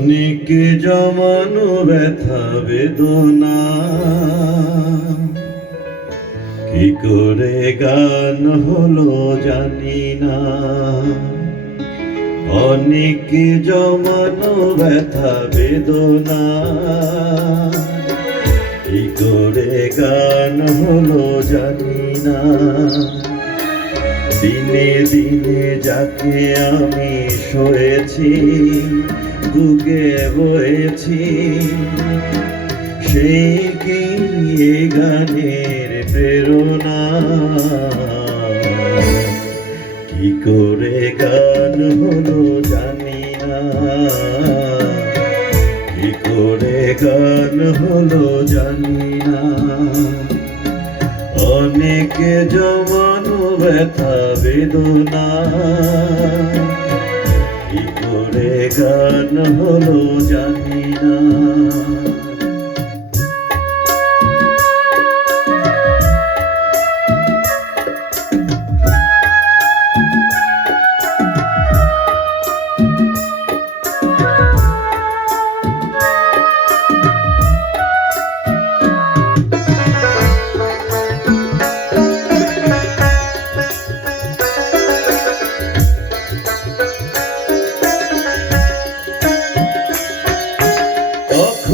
অনেক জমানো ব্যথা, বেদনা। কি করে গান হলো জানি না। অনেক জমানো ব্যথা, বেদনা। কি করে গান হলো জানি না। দিনে দিনে যাকে আমি শোয়েছি বুকে বয়েছি, সে কি গানের প্রেরণা? কি করে গান হলো জানি না। কি করে গান হলো জানি না। অনেক জমানো ব্যথা বেদনা। কি করে গান হলো জানি না।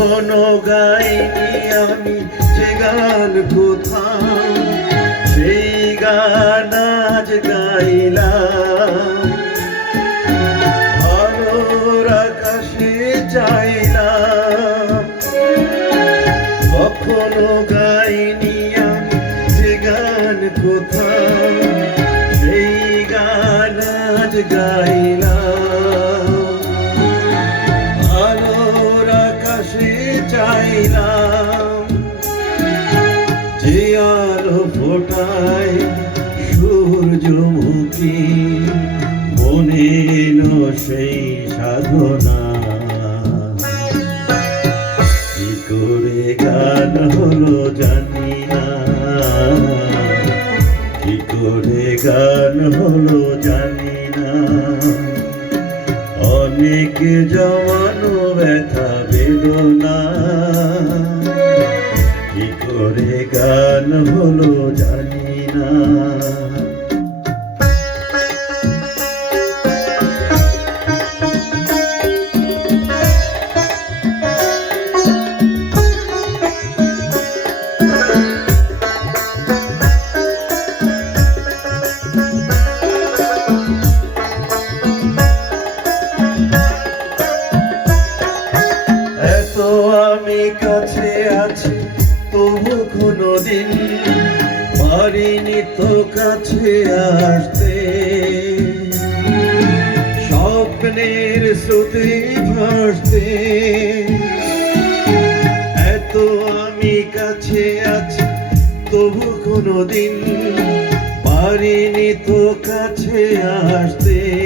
কখনো গাইনি আমি যে গান কোথাও সেই গান আজ গাইলাম। আলোর আকাশে চাইলাম। কখনো গাইনি আমি যে গান কোথাও সেই গান আজ গাইলাম। আকাশে চাইলাম। যে আলো ফোটায় সূর্যমুখী, মনে সেই সাধনা। কি করে গান হলো জানি না। কি করে গান হলো জানি না। অনেক জমানো ব্যথা বেদনা আছি, তবু কোনো দিন পারিনি তো কাছে আসতে। স্বপ্নের স্রোতে ভাসতে। এত আমি কাছে আছি, তবু কোনো দিন পারিনি তো কাছে আসতে।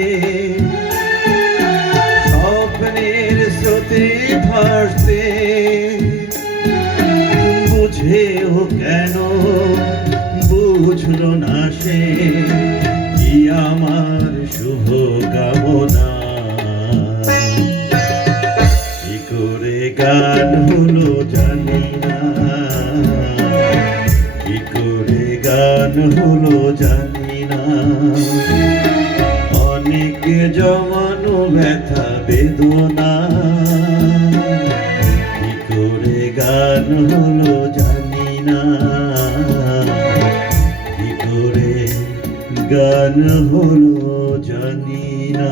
কেন বুঝলো না সে? কি আমার শুভ কামনা? কি করে গান হলো জানি না। কি করে গান হলো জানি না। অনেক জমানো ব্যথা, বেদনা। কি করে গান হলো গান হলো জানি না।